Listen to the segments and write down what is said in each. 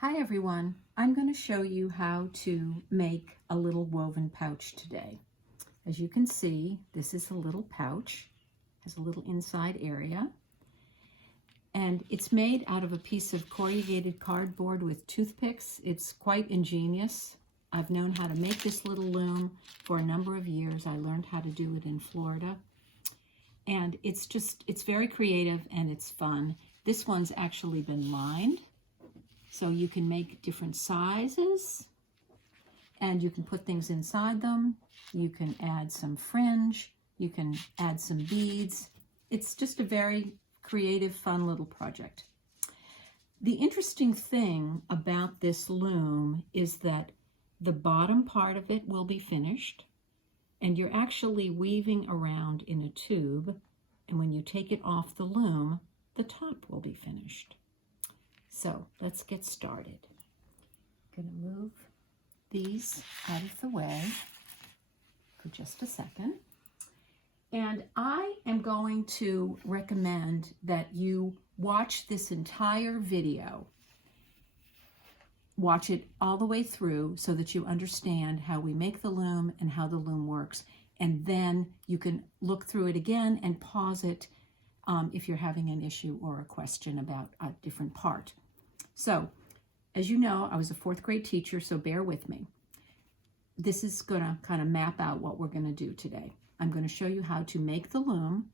Hi everyone, I'm going to show you how to make a little woven pouch today. As you can see, this is a little pouch, has a little inside area, and it's made out of a piece of corrugated cardboard with toothpicks. It's quite ingenious. I've known how to make this little loom for a number of years. I learned how to do it in Florida, and it's very creative and it's fun. This one's actually been lined, so you can make different sizes and you can put things inside them. You can add some fringe, you can add some beads. It's just a very creative, fun little project. The interesting thing about this loom is that the bottom part of it will be finished, and you're actually weaving around in a tube, and when you take it off the loom, the top will be finished. So let's get started. I'm going to move these out of the way for just a second. And I am going to recommend that you watch this entire video. Watch it all the way through so that you understand how we make the loom and how the loom works. And then you can look through it again and pause it if you're having an issue or a question about a different part. So, as you know, I was a 4th grade teacher, so bear with me. This is going to kind of map out what we're going to do today. I'm going to show you how to make the loom,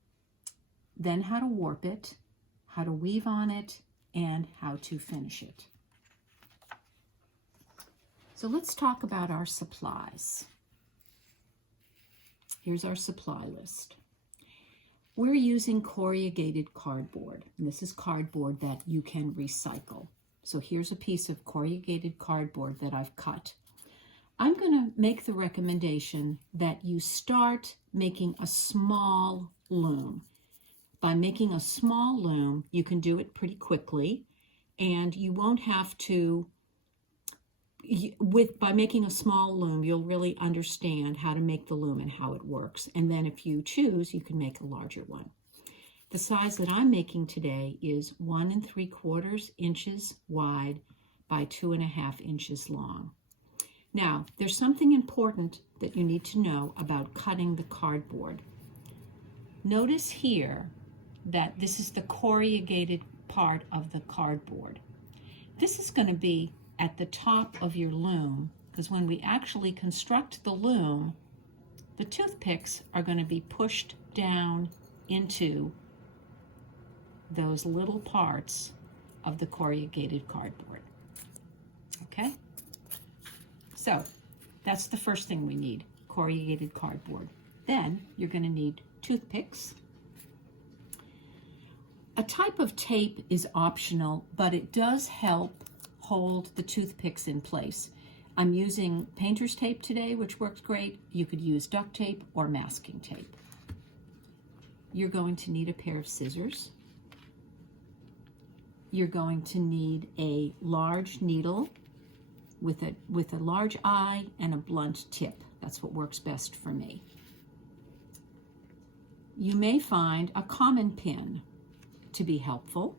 then how to warp it, how to weave on it, and how to finish it. So let's talk about our supplies. Here's our supply list. We're using corrugated cardboard. And this is cardboard that you can recycle. So here's a piece of corrugated cardboard that I've cut. I'm going to make the recommendation that you start making a small loom. By making a small loom, you can do it pretty quickly, and you won't have to, by making a small loom, you'll really understand how to make the loom and how it works. And then if you choose, you can make a larger one. The size that I'm making today is 1 3/4 inches wide by 2.5 inches long. Now, there's something important that you need to know about cutting the cardboard. Notice here that this is the corrugated part of the cardboard. This is going to be at the top of your loom, because when we actually construct the loom, the toothpicks are going to be pushed down into those little parts of the corrugated cardboard. Okay? So that's the first thing we need, corrugated cardboard. Then you're going to need toothpicks. A type of tape is optional, but it does help hold the toothpicks in place. I'm using painter's tape today, which works great. You could use duct tape or masking tape. You're going to need a pair of scissors. You're going to need a large needle with a large eye and a blunt tip. That's what works best for me. You may find a common pin to be helpful.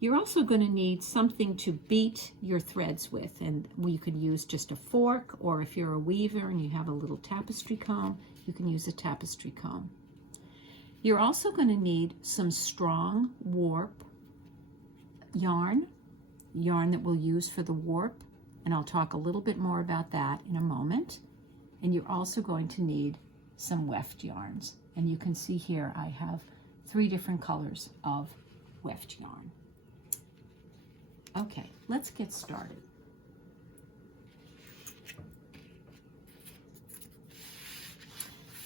You're also going to need something to beat your threads with, and you could use just a fork, or if you're a weaver and you have a little tapestry comb, you can use a tapestry comb. You're also going to need some strong warp yarn that we'll use for the warp, and I'll talk a little bit more about that in a moment. And you're also going to need some weft yarns, and you can see here I have 3 different colors of weft yarn. Okay, let's get started.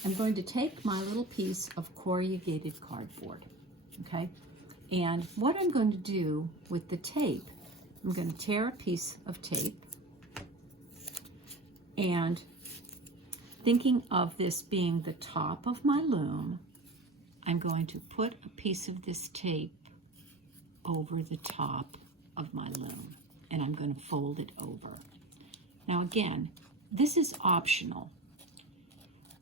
I'm going to take my little piece of corrugated cardboard, okay? And what I'm going to do with the tape, I'm going to tear a piece of tape, and thinking of this being the top of my loom, I'm going to put a piece of this tape over the top of my loom, and I'm going to fold it over. Now again, this is optional.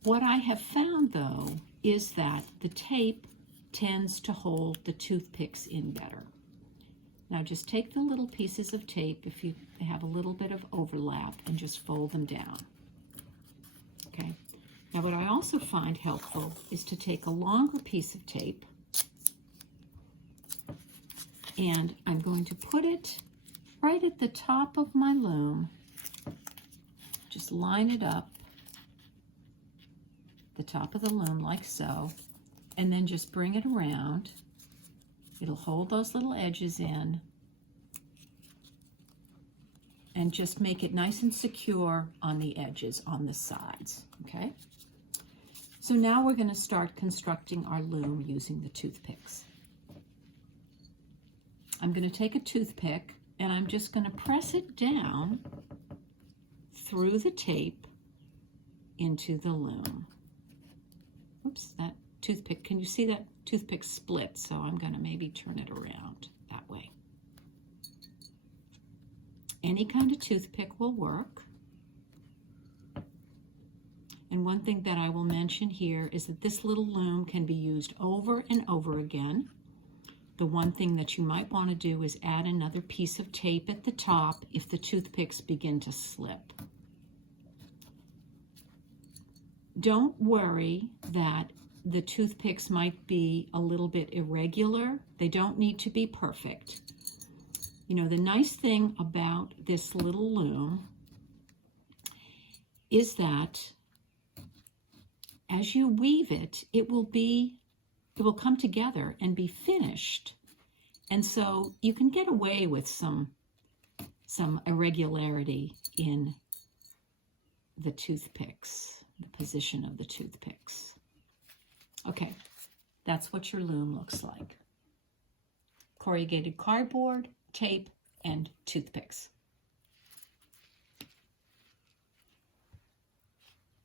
What I have found though is that the tape tends to hold the toothpicks in better. Now just take the little pieces of tape, if you have a little bit of overlap, and just fold them down. Okay. Now what I also find helpful is to take a longer piece of tape, and I'm going to put it right at the top of my loom. Just line it up, the top of the loom like so, and then just bring it around. It'll hold those little edges in and just make it nice and secure on the edges, on the sides, okay? So now we're going to start constructing our loom using the toothpicks. I'm going to take a toothpick and I'm just going to press it down through the tape into the loom. Oops, that toothpick, can you see that toothpick split? So I'm going to maybe turn it around that way. Any kind of toothpick will work. And one thing that I will mention here is that this little loom can be used over and over again. The one thing that you might want to do is add another piece of tape at the top if the toothpicks begin to slip. Don't worry that the toothpicks might be a little bit irregular. They don't need to be perfect. You know, the nice thing about this little loom is that as you weave it, it will come together and be finished. And so you can get away with some irregularity in the toothpicks, the position of the toothpicks. Okay, that's what your loom looks like. Corrugated cardboard, tape, and toothpicks.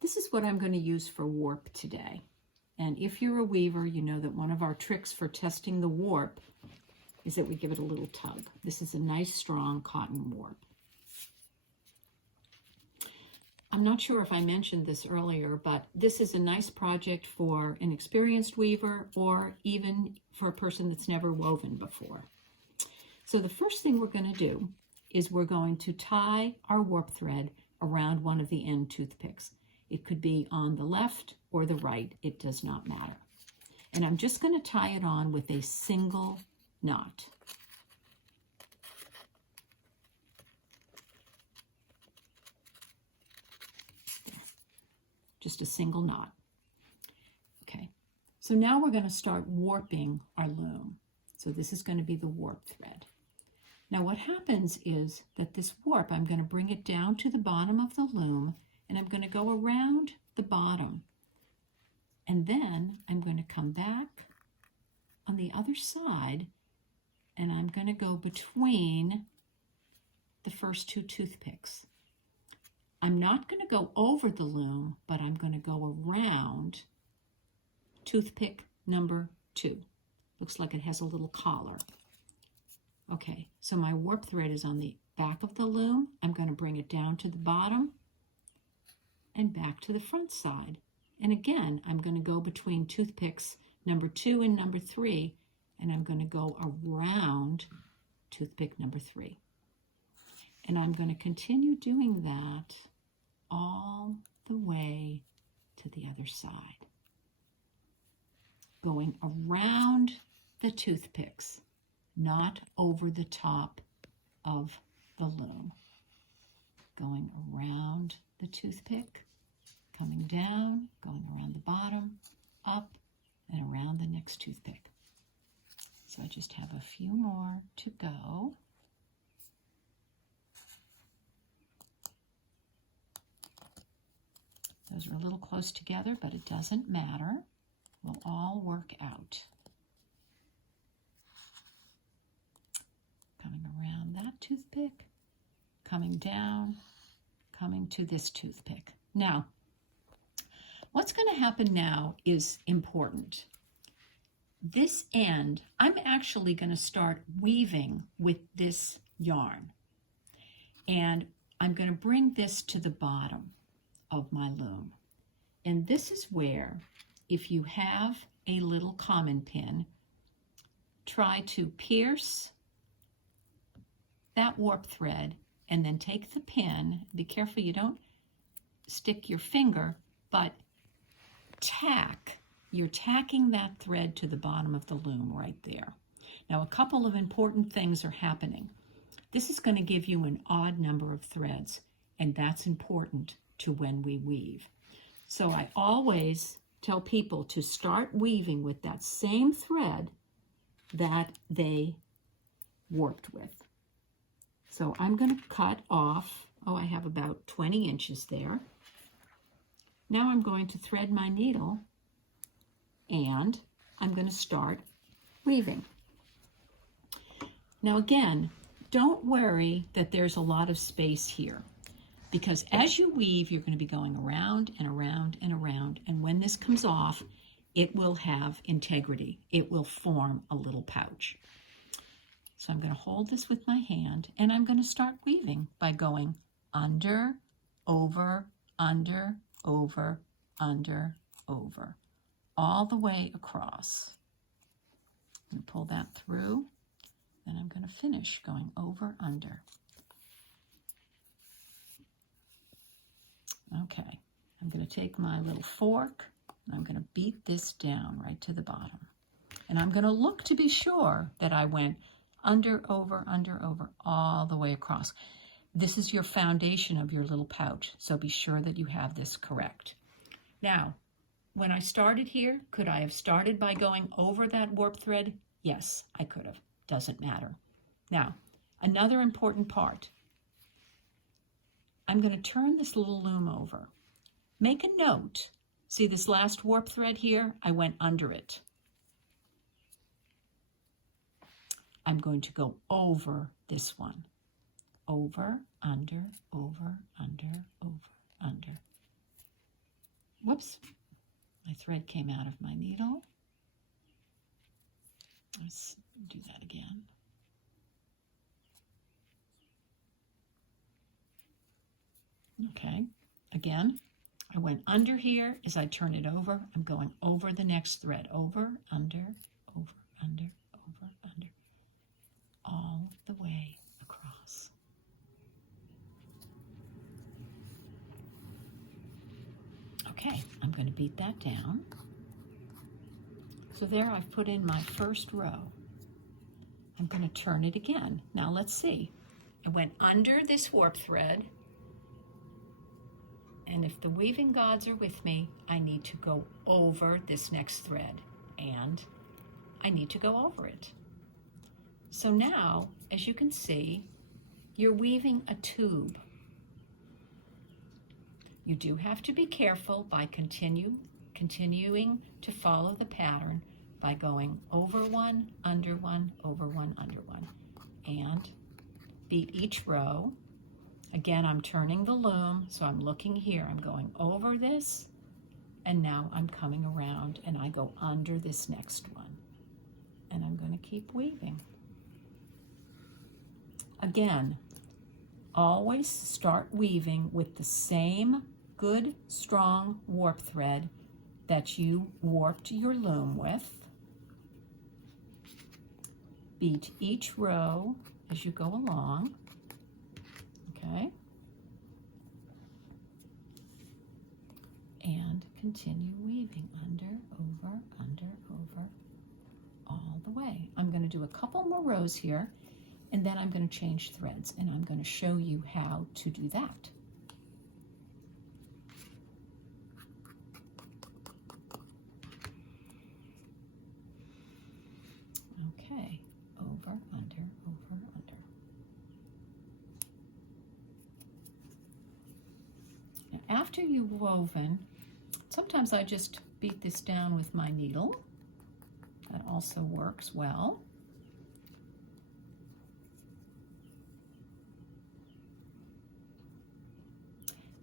This is what I'm going to use for warp today. And if you're a weaver, you know that one of our tricks for testing the warp is that we give it a little tug. This is a nice, strong cotton warp. I'm not sure if I mentioned this earlier, but this is a nice project for an experienced weaver or even for a person that's never woven before. So the first thing we're going to do is we're going to tie our warp thread around one of the end toothpicks. It could be on the left or the right, it does not matter. And I'm just going to tie it on with a single knot. There. Just a single knot. Okay, so now we're going to start warping our loom. So this is going to be the warp thread. Now what happens is that this warp, I'm going to bring it down to the bottom of the loom, and I'm going to go around the bottom. And then I'm going to come back on the other side, and I'm going to go between the first two toothpicks. I'm not going to go over the loom, but I'm going to go around toothpick number 2. Looks like it has a little collar. Okay, so my warp thread is on the back of the loom. I'm going to bring it down to the bottom and back to the front side. And again, I'm going to go between toothpicks number 2 and number 3, and I'm going to go around toothpick number 3. And I'm going to continue doing that all the way to the other side. Going around the toothpicks, not over the top of the loom. Going around the toothpick, coming down, going around the bottom, up, and around the next toothpick. So I just have a few more to go. Those are a little close together, but it doesn't matter. We'll all work out. Coming around that toothpick, coming down, coming to this toothpick. Now, what's going to happen now is important. This end, I'm actually going to start weaving with this yarn. And I'm going to bring this to the bottom of my loom. And this is where, if you have a little common pin, try to pierce that warp thread and then take the pin. Be careful you don't stick your finger, but tack. You're tacking that thread to the bottom of the loom right there. Now, a couple of important things are happening. This is going to give you an odd number of threads, and that's important to when we weave. So I always tell people to start weaving with that same thread that they warped with. So I'm going to cut off, I have about 20 inches there. Now I'm going to thread my needle and I'm going to start weaving. Now again, don't worry that there's a lot of space here, because as you weave, you're going to be going around and around and around, and when this comes off, it will have integrity. It will form a little pouch. So I'm going to hold this with my hand, and I'm going to start weaving by going under, over, under, over, under, over, all the way across. I'm going to pull that through, then I'm going to finish going over, under. Okay, I'm going to take my little fork, and I'm going to beat this down right to the bottom. And I'm going to look to be sure that I went under, over, all the way across. This is your foundation of your little pouch, so be sure that you have this correct. Now, when I started here, could I have started by going over that warp thread? Yes, I could have. Doesn't matter. Now, another important part. I'm going to turn this little loom over. Make a note. See this last warp thread here? I went under it. I'm going to go over this one. Over, under, over, under, over, under. Whoops, my thread came out of my needle. Let's do that again. Okay, again, I went under here. As I turn it over, I'm going over the next thread. Over, under, over, under, over, under. All the way across. Okay, I'm going to beat that down. So there I've put in my first row. I'm going to turn it again. Now let's see. I went under this warp thread, and if the weaving gods are with me, I need to go over this next thread, and I need to go over it. So now, as you can see, you're weaving a tube. You do have to be careful by continuing to follow the pattern by going over one, under one, over one, under one, and beat each row. Again, I'm turning the loom, so I'm looking here. I'm going over this, and now I'm coming around, and I go under this next one, and I'm going to keep weaving. Again, always start weaving with the same good, strong warp thread that you warped your loom with. Beat each row as you go along, okay? And continue weaving under, over, all the way. I'm going to do a couple more rows here, and then I'm going to change threads, and I'm going to show you how to do that. Okay, over, under, over, under. Now, after you've woven, sometimes I just beat this down with my needle. That also works well.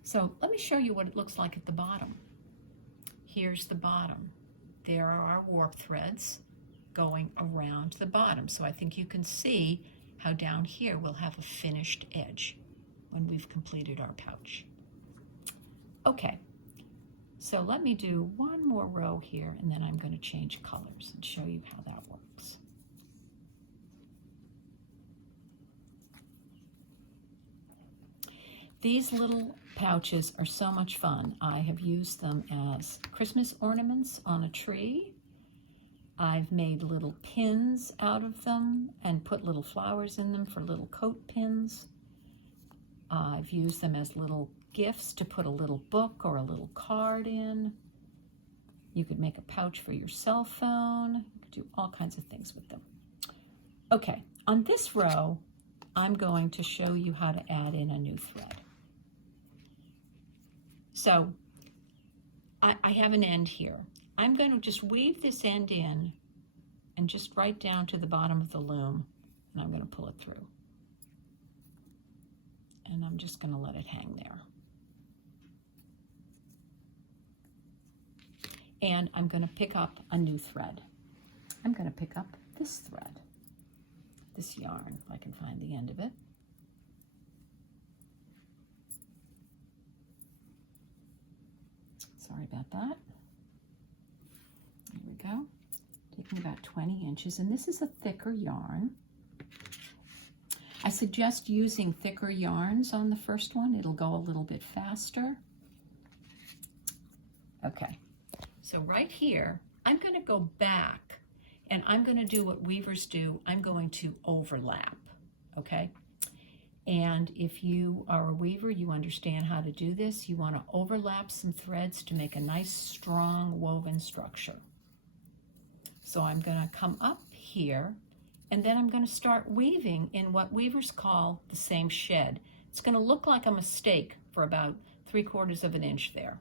So let me show you what it looks like at the bottom. Here's the bottom. There are our warp threads going around the bottom. So I think you can see how down here we'll have a finished edge when we've completed our pouch. Okay, so let me do one more row here, and then I'm going to change colors and show you how that works. These little pouches are so much fun. I have used them as Christmas ornaments on a tree. I've made little pins out of them and put little flowers in them for little coat pins. I've used them as little gifts to put a little book or a little card in. You could make a pouch for your cell phone. You could do all kinds of things with them. Okay, on this row, I'm going to show you how to add in a new thread. So I have an end here. I'm going to just weave this end in and just right down to the bottom of the loom, and I'm going to pull it through. And I'm just going to let it hang there. And I'm going to pick up a new thread. I'm going to pick up this thread, this yarn, if I can find the end of it. Sorry about that. There we go. Taking about 20 inches, and this is a thicker yarn. I suggest using thicker yarns on the first one. It'll go a little bit faster. Okay, so right here, I'm going to go back, and I'm going to do what weavers do. I'm going to overlap, okay? And if you are a weaver, you understand how to do this. You want to overlap some threads to make a nice, strong woven structure. So I'm going to come up here, and then I'm going to start weaving in what weavers call the same shed. It's going to look like a mistake for about 3/4 of an inch there.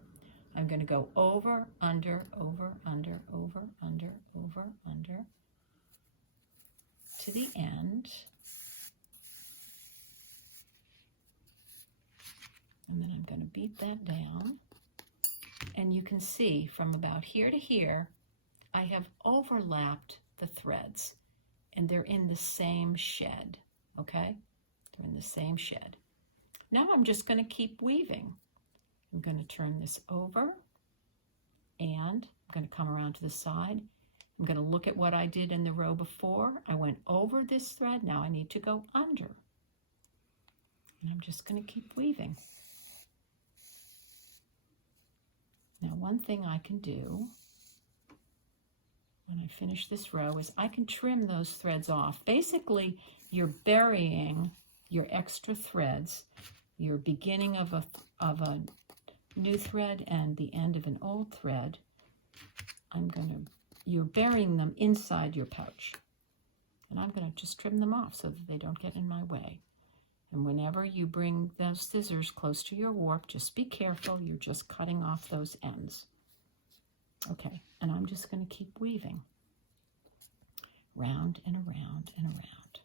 I'm going to go over, under, over, under, over, under, over, under, to the end. And then I'm going to beat that down. And you can see from about here to here, I have overlapped the threads, and they're in the same shed, okay? They're in the same shed. Now I'm just going to keep weaving. I'm going to turn this over, and I'm going to come around to the side. I'm going to look at what I did in the row before. I went over this thread. Now I need to go under. And I'm just going to keep weaving. Now, one thing I can do when I finish this row is I can trim those threads off. Basically, you're burying your extra threads, your beginning of a new thread and the end of an old thread. You're burying them inside your pouch. And I'm going to just trim them off so that they don't get in my way. And whenever you bring those scissors close to your warp, just be careful. You're just cutting off those ends. Okay, and I'm just going to keep weaving. Round and around and around.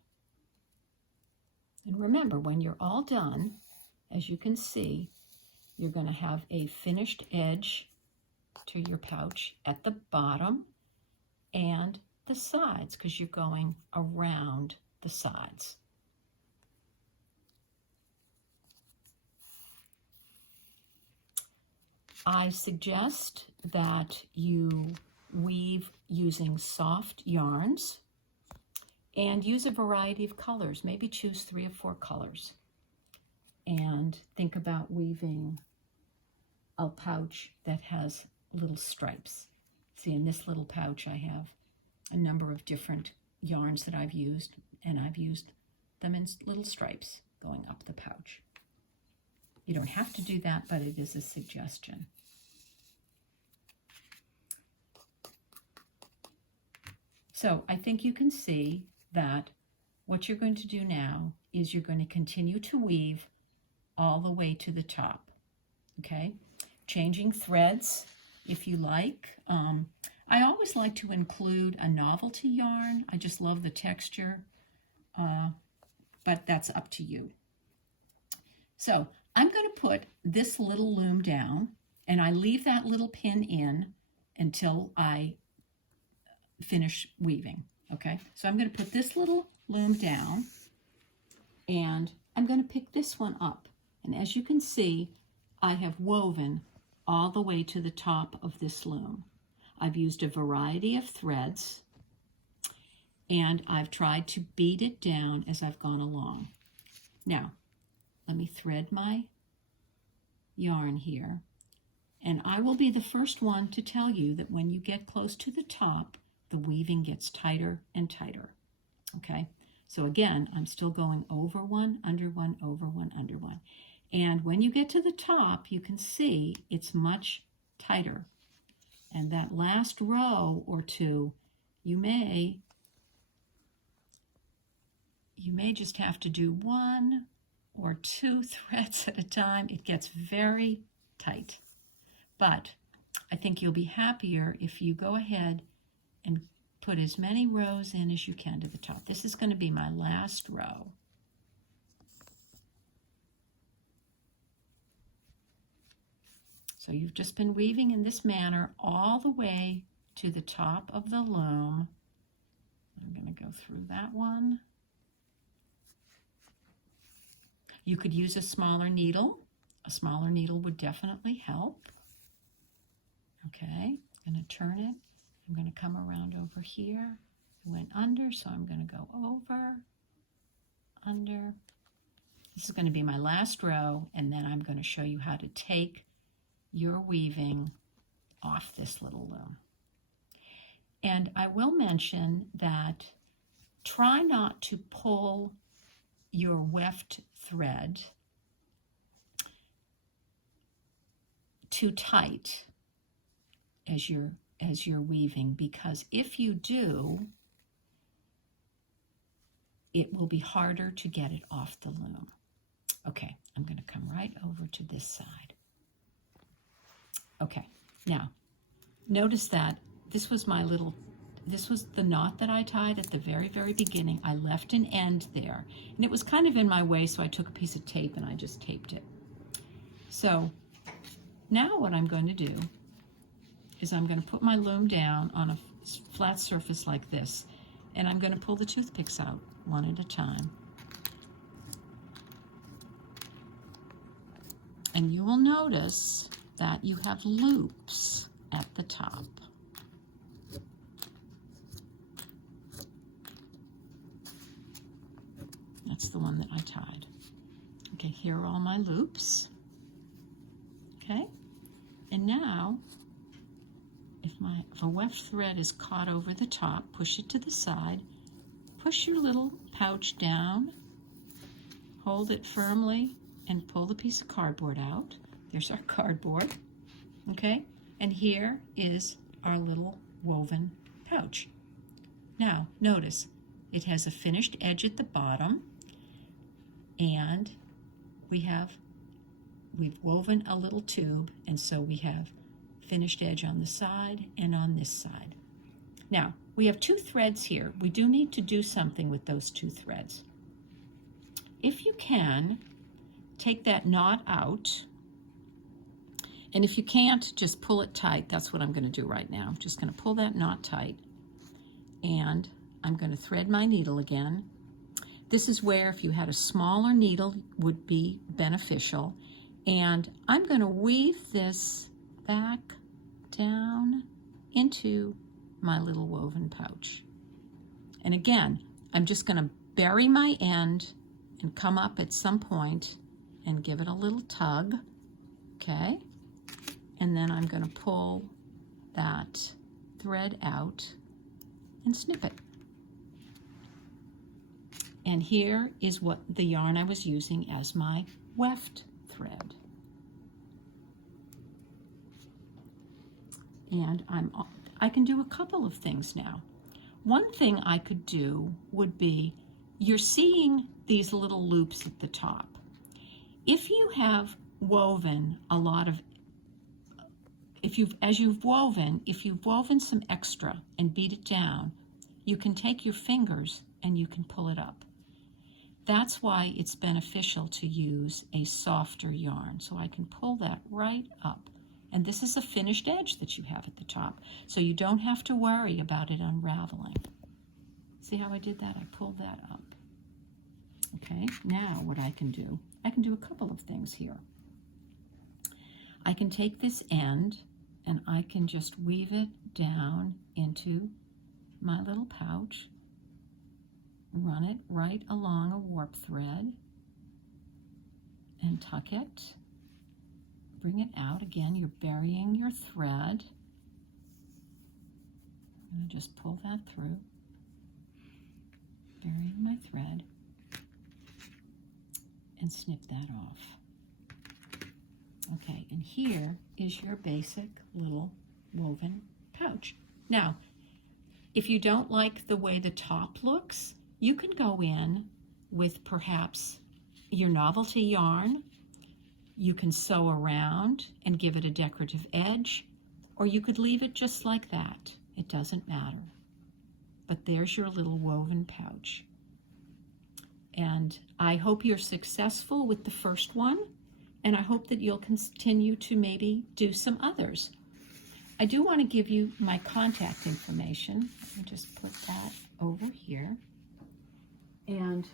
And remember, when you're all done, as you can see, you're going to have a finished edge to your pouch at the bottom and the sides, because you're going around the sides. I suggest that you weave using soft yarns and use a variety of colors. Maybe choose 3 or 4 colors. And think about weaving a pouch that has little stripes. See, in this little pouch I have a number of different yarns that I've used, and I've used them in little stripes going up the pouch. You don't have to do that, but it is a suggestion. So I think you can see that what you're going to do now is you're going to continue to weave all the way to the top, okay? Changing threads if you like. I always like to include a novelty yarn. I just love the texture, but that's up to you. So I'm going to put this little loom down, and I leave that little pin in until I finish weaving, okay? So I'm going to put this little loom down, and I'm going to pick this one up. And as you can see, I have woven all the way to the top of this loom. I've used a variety of threads, and I've tried to beat it down as I've gone along. Now, let me thread my yarn here. And I will be the first one to tell you that when you get close to the top, the weaving gets tighter and tighter. Okay, so again, I'm still going over one, under one, over one, under one. And when you get to the top, you can see it's much tighter. And that last row or two, you may just have to do 1 or 2 threads at a time. It gets very tight. But I think you'll be happier if you go ahead and put as many rows in as you can to the top. This is going to be my last row. So you've just been weaving in this manner all the way to the top of the loom. I'm going to go through that one. You could use a smaller needle. A smaller needle would definitely help. Okay, I'm going to turn it. I'm going to come around over here. I went under, so I'm going to go over, under. This is going to be my last row, and then I'm going to show you how to take your weaving off this little loom. And I will mention that try not to pull your weft thread too tight as you're weaving, because if you do, it will be harder to get it off the loom. Okay, I'm going to come right over to this side. Okay, now notice that this was the knot that I tied at the very, very beginning. I left an end there, and it was kind of in my way, so I took a piece of tape and I just taped it. So now what I'm going to do is I'm going to put my loom down on a flat surface like this, and I'm going to pull the toothpicks out one at a time. And you will notice that you have loops at the top. That's the one that I tied. Okay, here are all my loops. Okay, and now if a weft thread is caught over the top, push it to the side, push your little pouch down, hold it firmly, and pull the piece of cardboard out. There's our cardboard, okay? And here is our little woven pouch. Now, notice, it has a finished edge at the bottom, and we've woven a little tube, and so we have finished edge on the side and on this side. Now, we have 2 threads here. We do need to do something with those 2 threads. If you can, take that knot out, and if you can't, just pull it tight. That's what I'm going to do right now. I'm just going to pull that knot tight, and I'm going to thread my needle again. This is where, if you had a smaller needle, would be beneficial. And I'm going to weave this back down into my little woven pouch. And again, I'm just going to bury my end and come up at some point and give it a little tug, okay? And then I'm going to pull that thread out and snip it. And here is what the yarn I was using as my weft thread. And I can do a couple of things now. One thing I could do would be, you're seeing these little loops at the top. If you have woven a lot of, if you've woven some extra and beat it down, you can take your fingers and you can pull it up. That's why it's beneficial to use a softer yarn. So I can pull that right up. And this is a finished edge that you have at the top, so you don't have to worry about it unraveling. See how I did that? I pulled that up. Okay, now what I can do a couple of things here. I can take this end and I can just weave it down into my little pouch, run it right along a warp thread, and tuck it. bring it out. Again, you're burying your thread. I'm going to just pull that through. Burying my thread. And snip that off. Okay, and here is your basic little woven pouch. Now, if you don't like the way the top looks, you can go in with perhaps your novelty yarn. You can sew around and give it a decorative edge, or you could leave it just like that. It doesn't matter. But there's your little woven pouch. And I hope you're successful with the first one, and I hope that you'll continue to maybe do some others. I do want to give you my contact information. Let me just put that over here. And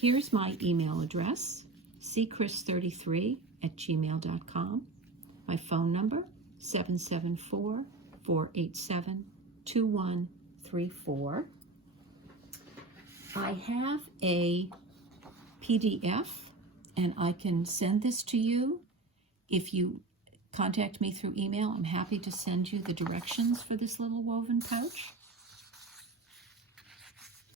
here's my email address, ccris33@gmail.com. My phone number, 774-487-2134. I have a PDF, and I can send this to you. If you contact me through email, I'm happy to send you the directions for this little woven pouch.